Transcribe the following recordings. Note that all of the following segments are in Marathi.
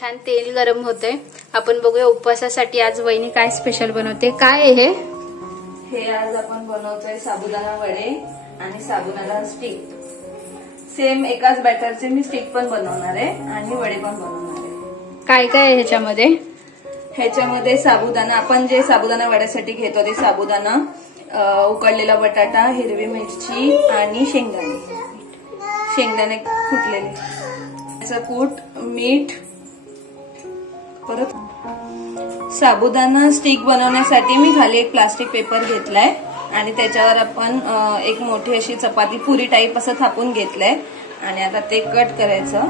छान तेल गरम होतंय. आपण बघूया उपवासासाठी आज वहिनी काय स्पेशल बनवते. काय आहे हे? आज आपण बनवतोय साबुदाणा वडे आणि साबुदाणा स्टिक. सेम एकाच बॅटरचे मी स्टिक पण बनवणार आहे आणि वडे पण बनवणार आहे. काय काय आहे ह्याच्यामध्ये? ह्याच्यामध्ये साबुदाणा, आपण जे साबुदाणा वड्यासाठी घेतो ते साबुदाणा, उकडलेला बटाटा, हिरवी मिरची आणि शेंगदाणे फुटलेले, कूट, मीठ. परत साबुदाणा स्टिक बनवण्यासाठी मी खाली एक प्लास्टिक पेपर घेतलाय आणि त्याच्यावर आपण एक मोठी अशी चपाती पुरी टाईप असं थापून घेतलंय आणि आता ते कट करायचं.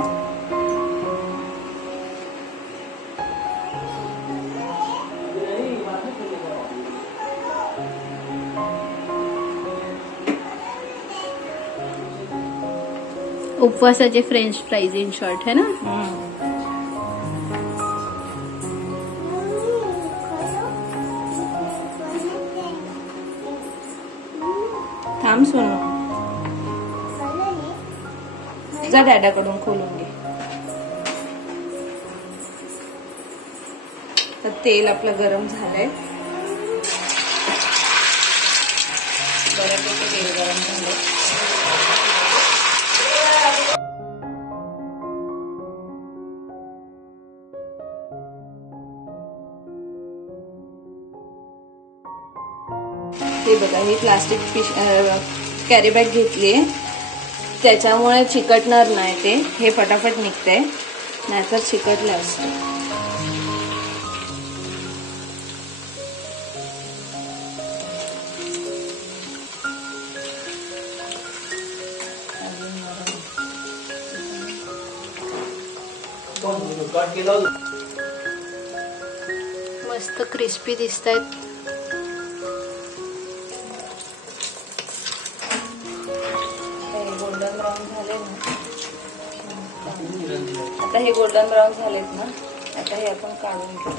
उपवासाचे फ्रेंच फ्राईज इन शॉर्ट है ना. थांब सोनू, जा डॅडाकडून खोलून घे. तर तेल आपलं गरम झालंय, बऱ्यापैकी तेल गरम झालंय. हे बघा, ही प्लास्टिक कॅरी बॅग घेतलीये, त्याच्यामुळे चिकटणार नाही ते. हे फटाफट निघते, नाहीतर चिकटलं असतं. मस्त क्रिस्पी दिसतायत. गोल्डन ब्राऊन झाले ना, आता हे गोल्डन ब्राऊन झालेत ना, आता हे आपण काढून घेऊ.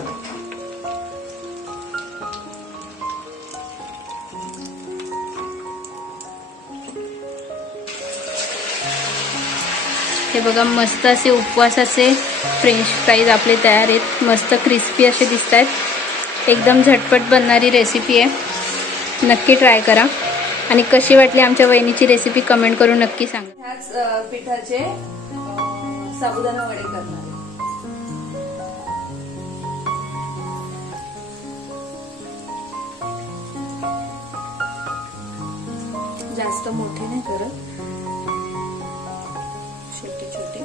हे बघा, मस्त असे उपवासाचे फ्रेंच फ्राईज आपले तयार आहेत. मस्त क्रिस्पी असे दिसत आहेत. एकदम झटपट बनणारी रेसिपी आहे, नक्की ट्राय करा. आणि कशी वाटली आमच्या वहिनीची रेसिपी कमेंट करून नक्की सांगा. ह्याच पिठाचे साबुदाणा वडे करणार. जास्त मोठे नाही करत, छोटे छोटे.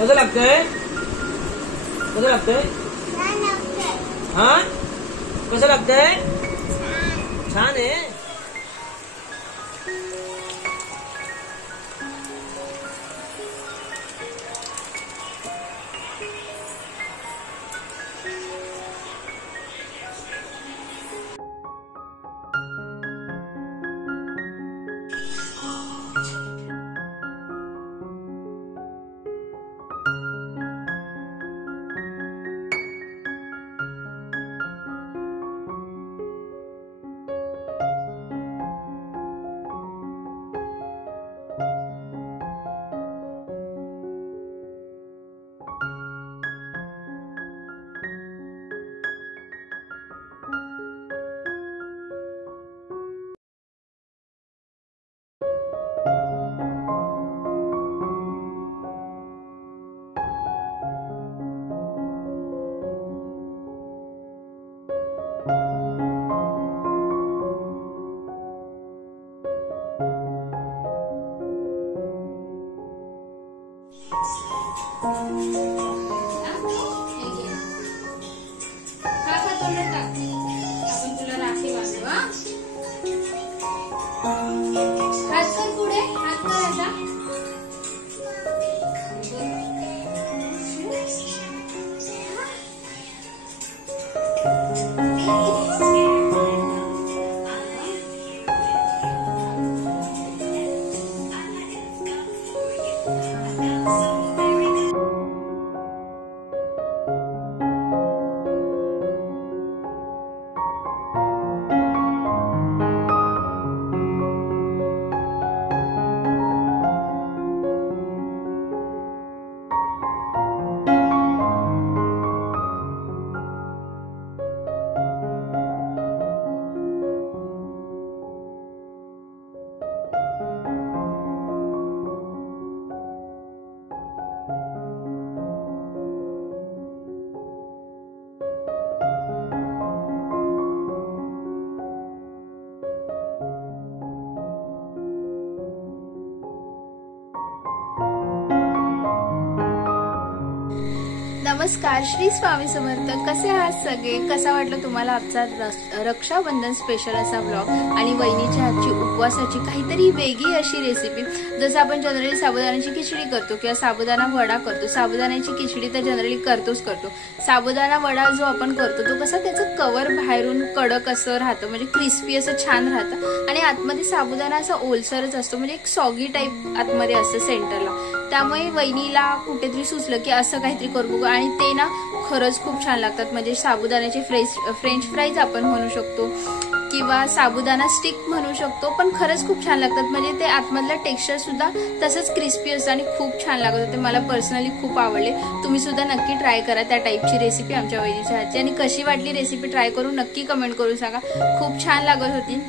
कसं लागतंय? कसं लागतंय? हा, कसं लागतंय? छान आहे. Thank you. नमस्कार, श्री स्वामी समर्थ. कसे आहात सगळे? कसा वाटलं तुम्हाला आजचा रक्षाबंधन स्पेशल असा व्लॉग आणि वहिनीच्या हातची उपवासाची काहीतरी वेगळी अशी रेसिपी. जसं आपण जनरली साबुदाण्याची खिचडी करतो किंवा साबुदाणा वडा करतो. साबुदाण्याची खिचडी तर जनरली करतो. साबुदाणा वडा जो आपण करतो तो कसा त्याचं कवर बाहेरून कडक असं राहतं, म्हणजे क्रिस्पी असं छान राहतं आणि आतमध्ये साबुदाणा असा ओलसरच असतो, म्हणजे एक सॉगी टाईप आतमध्ये असतं सेंटरला. त्यामुळे वहिनीला कुठेतरी सुचलं की असं काहीतरी करू बघू आणि ते ना खरंच खूप छान लागतात. म्हणजे साबुदाण्याचे फ्रेंच फ्राईज आपण म्हणू शकतो किंवा साबुदाणा स्टिक म्हणू शकतो, पण खरंच खूप छान लागतात. म्हणजे ते आतमधलं टेक्स्चर सुद्धा तसंच क्रिस्पी असतं आणि खूप छान लागत होते. मला पर्सनली खूप आवडले. तुम्ही सुद्धा नक्की ट्राय करा त्या टाईपची रेसिपी आमच्या वहिनीच्या हातची. आणि कशी वाटली रेसिपी ट्राय करून नक्की कमेंट करून सांगा. खूप छान लागत होती.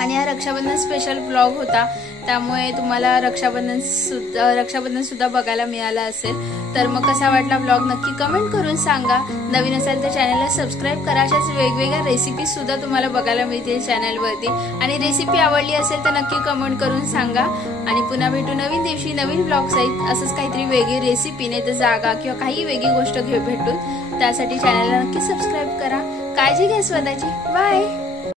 आणि हा रक्षाबंधन स्पेशल ब्लॉग होता, त्यामुळे तुम्हाला रक्षाबंधन सुद्धा बघायला मिळालं असेल. तर मग कसा वाटला ब्लॉग नक्की कमेंट करून सांगा. नवीन असेल तर चॅनलला सबस्क्राईब करा. अशाच वेगवेगळ्या रेसिपी सुद्धा तुम्हाला बघायला मिळतील चॅनलवरती. आणि रेसिपी आवडली असेल तर नक्की कमेंट करून सांगा. आणि पुन्हा भेटू नवीन दिवशी नवीन ब्लॉग सहित. असंच काहीतरी वेगळी रेसिपी नाही तर जागा किंवा काही वेगळी गोष्ट भेटून. त्यासाठी चॅनलला नक्की सबस्क्राईब करा. काळजी घ्या स्वतःची. बाय.